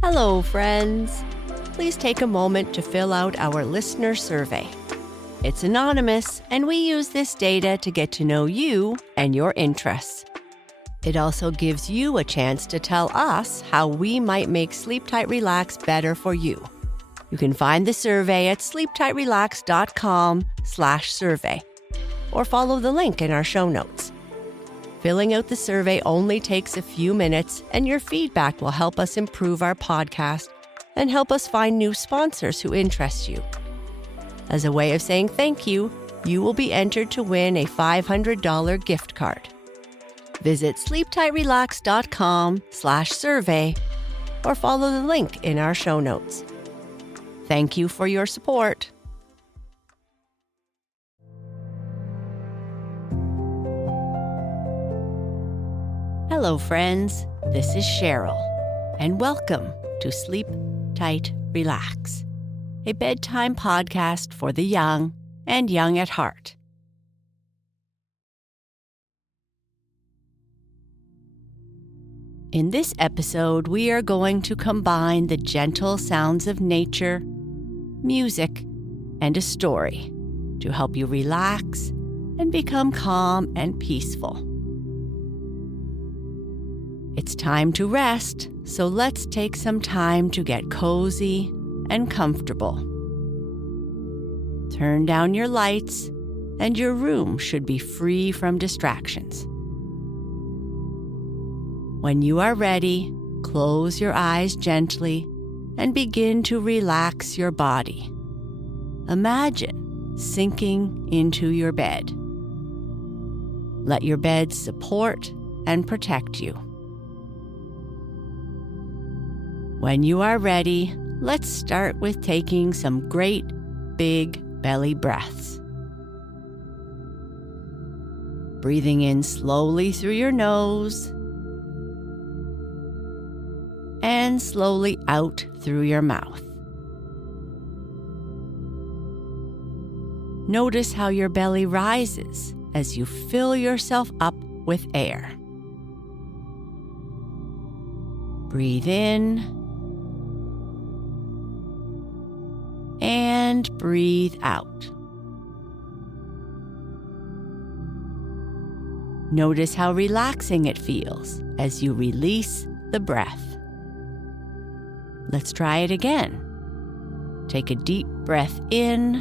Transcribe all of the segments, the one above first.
Hello, friends. Please take a moment to fill out our listener survey. It's anonymous, and we use this data to get to know you and your interests. It also gives you a chance to tell us how we might make Sleep Tight Relax better for you. You can find the survey at sleeptightrelax.com/survey or follow the link in our show notes. Filling out the survey only takes a few minutes, and your feedback will help us improve our podcast and help us find new sponsors who interest you. As a way of saying thank you, you will be entered to win a $500 gift card. Visit sleeptightrelax.com/survey or follow the link in our show notes. Thank you for your support. Hello, friends. This is Sheryl, and welcome to Sleep Tight Relax, a bedtime podcast for the young and young at heart. In this episode, we are going to combine the gentle sounds of nature, music, and a story to help you relax and become calm and peaceful. It's time to rest, so let's take some time to get cozy and comfortable. Turn down your lights, and your room should be free from distractions. When you are ready, close your eyes gently and begin to relax your body. Imagine sinking into your bed. Let your bed support and protect you. When you are ready, let's start with taking some great big belly breaths. Breathing in slowly through your nose and slowly out through your mouth. Notice how your belly rises as you fill yourself up with air. Breathe in and breathe out. Notice how relaxing it feels as you release the breath. Let's try it again. Take a deep breath in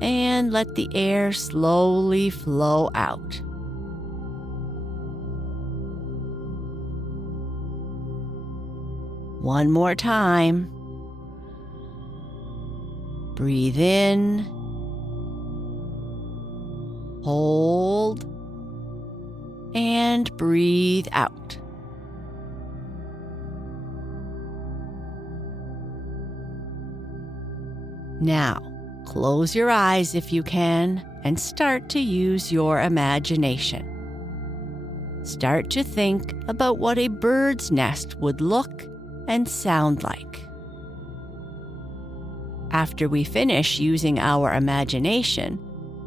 and let the air slowly flow out. One more time. Breathe in, hold, and breathe out. Now, close your eyes if you can and start to use your imagination. Start to think about what a bird's nest would look and sound like. After we finish using our imagination,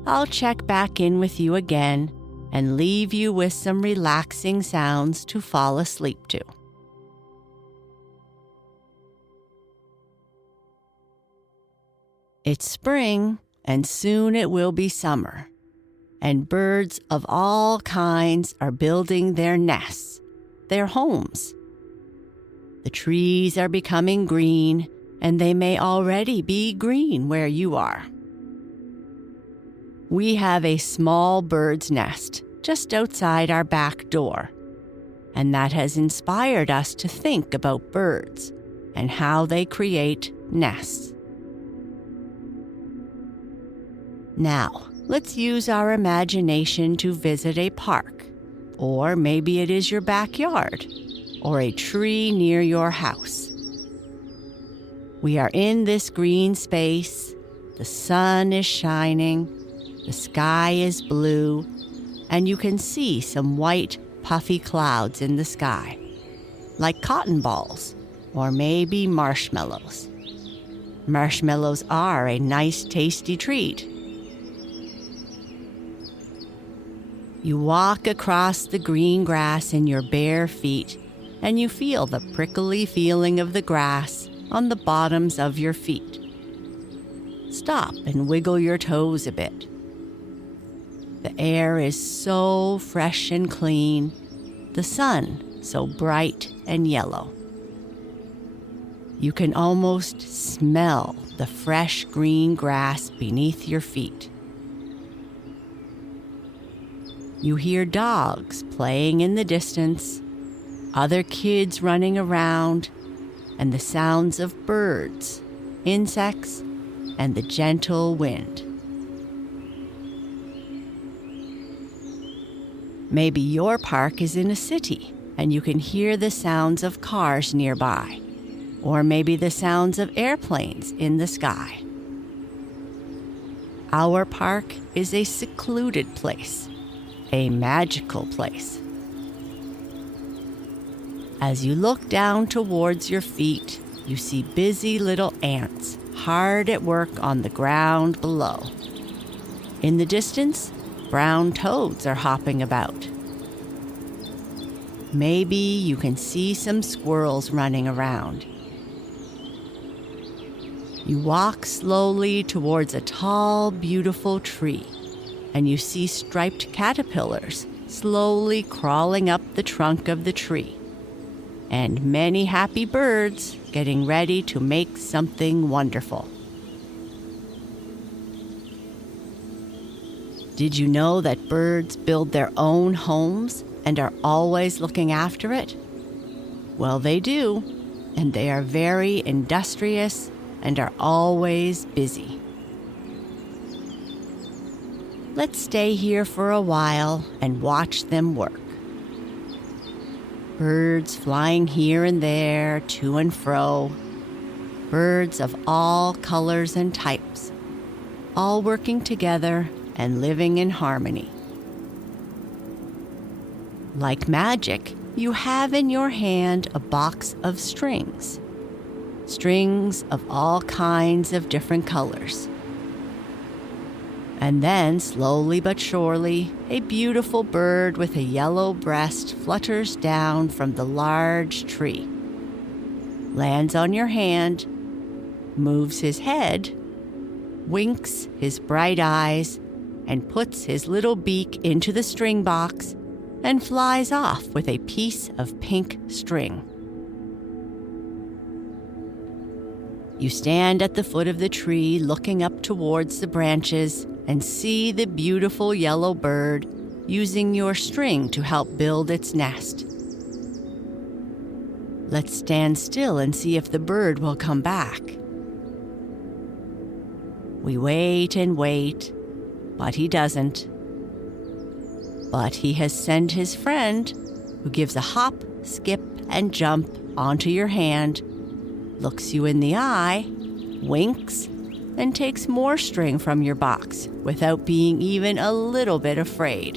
I'll check back in with you again and leave you with some relaxing sounds to fall asleep to. It's spring, and soon it will be summer, and birds of all kinds are building their nests, their homes. The trees are becoming green, and they may already be green where you are. We have a small bird's nest just outside our back door, and that has inspired us to think about birds and how they create nests. Now, let's use our imagination to visit a park, or maybe it is your backyard, or a tree near your house. We are in this green space, the sun is shining, the sky is blue, and you can see some white, puffy clouds in the sky, like cotton balls, or maybe marshmallows. Marshmallows are a nice, tasty treat. You walk across the green grass in your bare feet, and you feel the prickly feeling of the grass on the bottoms of your feet. Stop and wiggle your toes a bit. The air is so fresh and clean, the sun so bright and yellow. You can almost smell the fresh green grass beneath your feet. You hear dogs playing in the distance, other kids running around, and the sounds of birds, insects, and the gentle wind. Maybe your park is in a city and you can hear the sounds of cars nearby, or maybe the sounds of airplanes in the sky. Our park is a secluded place, a magical place. As you look down towards your feet, you see busy little ants hard at work on the ground below. In the distance, brown toads are hopping about. Maybe you can see some squirrels running around. You walk slowly towards a tall, beautiful tree, and you see striped caterpillars slowly crawling up the trunk of the tree, and many happy birds getting ready to make something wonderful. Did you know that birds build their own homes and are always looking after it? Well, they do, and they are very industrious and are always busy. Let's stay here for a while and watch them work. Birds flying here and there, to and fro. Birds of all colors and types, all working together and living in harmony. Like magic, you have in your hand a box of strings. Strings of all kinds of different colors. And then, slowly but surely, a beautiful bird with a yellow breast flutters down from the large tree, lands on your hand, moves his head, winks his bright eyes, and puts his little beak into the string box and flies off with a piece of pink string. You stand at the foot of the tree looking up towards the branches and see the beautiful yellow bird using your string to help build its nest. Let's stand still and see if the bird will come back. We wait and wait, but he doesn't. But he has sent his friend, who gives a hop, skip, and jump onto your hand, looks you in the eye, winks, and takes more string from your box without being even a little bit afraid.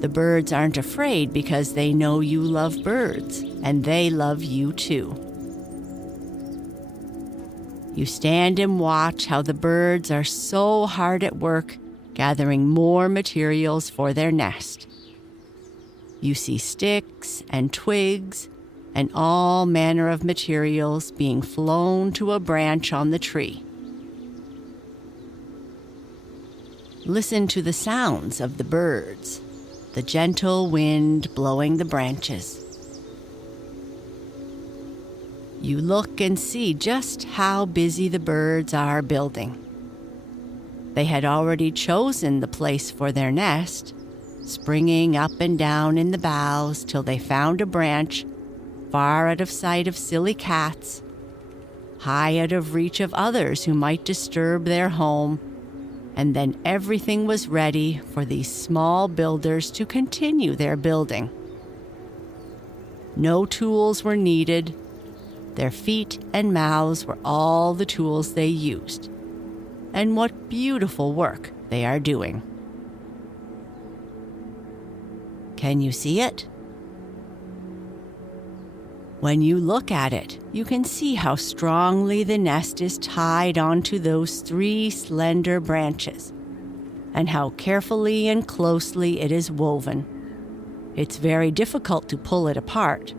The birds aren't afraid because they know you love birds, and they love you too. You stand and watch how the birds are so hard at work gathering more materials for their nest. You see sticks and twigs and all manner of materials being flown to a branch on the tree. Listen to the sounds of the birds, the gentle wind blowing the branches. You look and see just how busy the birds are building. They had already chosen the place for their nest, springing up and down in the boughs till they found a branch far out of sight of silly cats, high out of reach of others who might disturb their home, and then everything was ready for these small builders to continue their building. No tools were needed. Their feet and mouths were all the tools they used. And what beautiful work they are doing. Can you see it? When you look at it, you can see how strongly the nest is tied onto those 3 slender branches. and how carefully and closely it is woven. It's very difficult to pull it apart.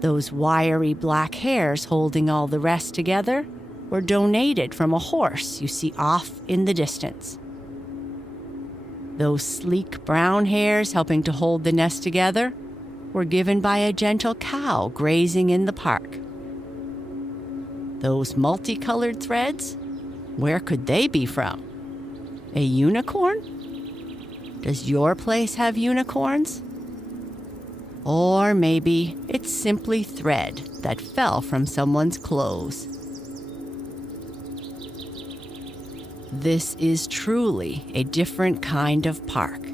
Those wiry black hairs holding all the rest together were donated from a horse you see off in the distance. Those sleek brown hairs helping to hold the nest together were given by a gentle cow grazing in the park. Those multicolored threads, where could they be from? A unicorn? Does your place have unicorns? Or maybe it's simply thread that fell from someone's clothes. This is truly a different kind of park.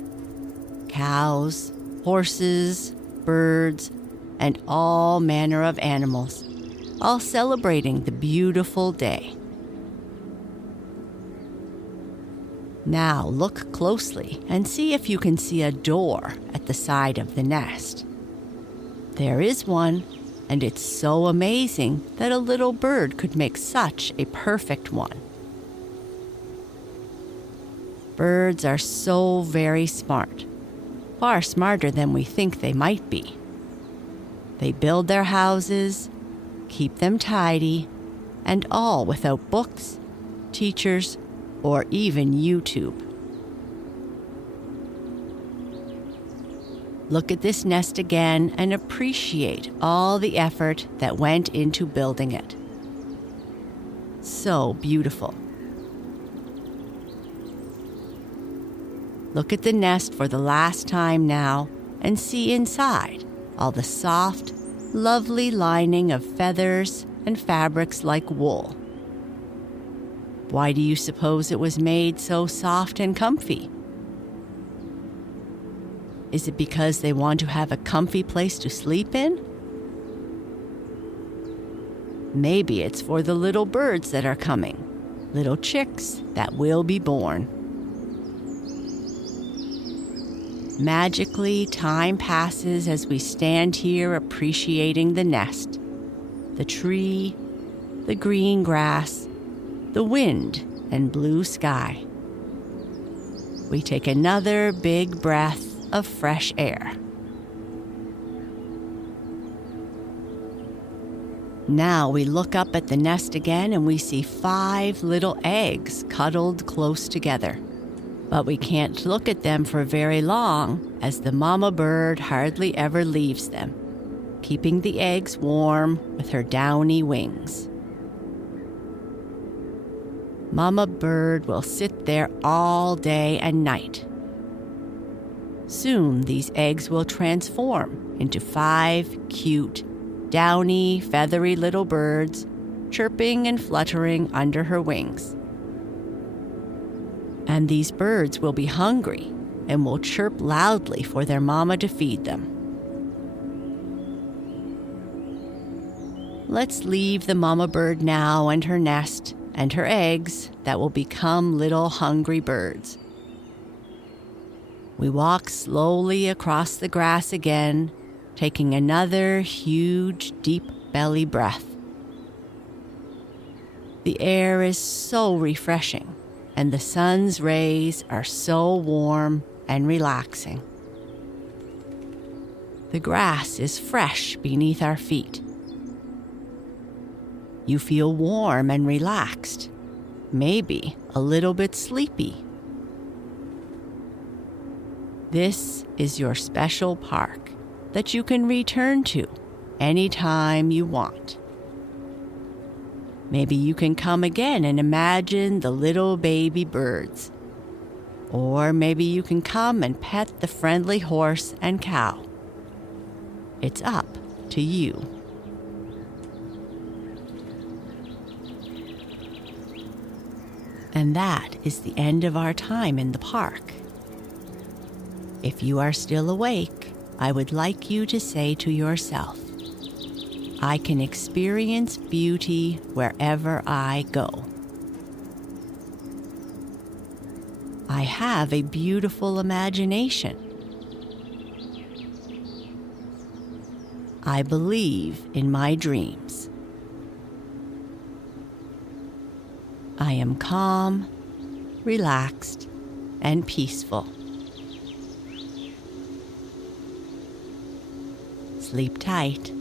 Cows, horses, birds, and all manner of animals, all celebrating the beautiful day. Now look closely and see if you can see a door at the side of the nest. There is one, and it's so amazing that a little bird could make such a perfect one. Birds are so very smart, far smarter than we think they might be. They build their houses, keep them tidy, and all without books, teachers, or even YouTube. Look at this nest again and appreciate all the effort that went into building it. So beautiful. Look at the nest for the last time now and see inside all the soft, lovely lining of feathers and fabrics like wool. Why do you suppose it was made so soft and comfy? Is it because they want to have a comfy place to sleep in? Maybe it's for the little birds that are coming, little chicks that will be born. Magically, time passes as we stand here appreciating the nest, the tree, the green grass, the wind and blue sky. We take another big breath of fresh air. Now we look up at the nest again and we see 5 little eggs cuddled close together. But we can't look at them for very long, as the mama bird hardly ever leaves them, keeping the eggs warm with her downy wings. Mama bird will sit there all day and night. Soon these eggs will transform into 5 cute, downy, feathery little birds, chirping and fluttering under her wings. And these birds will be hungry and will chirp loudly for their mama to feed them. Let's leave the mama bird now and her nest and her eggs that will become little hungry birds. We walk slowly across the grass again, taking another huge, deep belly breath. The air is so refreshing, and the sun's rays are so warm and relaxing. The grass is fresh beneath our feet. You feel warm and relaxed, maybe a little bit sleepy. This is your special park that you can return to anytime you want. Maybe you can come again and imagine the little baby birds. Or maybe you can come and pet the friendly horse and cow. It's up to you. And that is the end of our time in the park. If you are still awake, I would like you to say to yourself, I can experience beauty wherever I go. I have a beautiful imagination. I believe in my dreams. I am calm, relaxed, and peaceful. Sleep tight.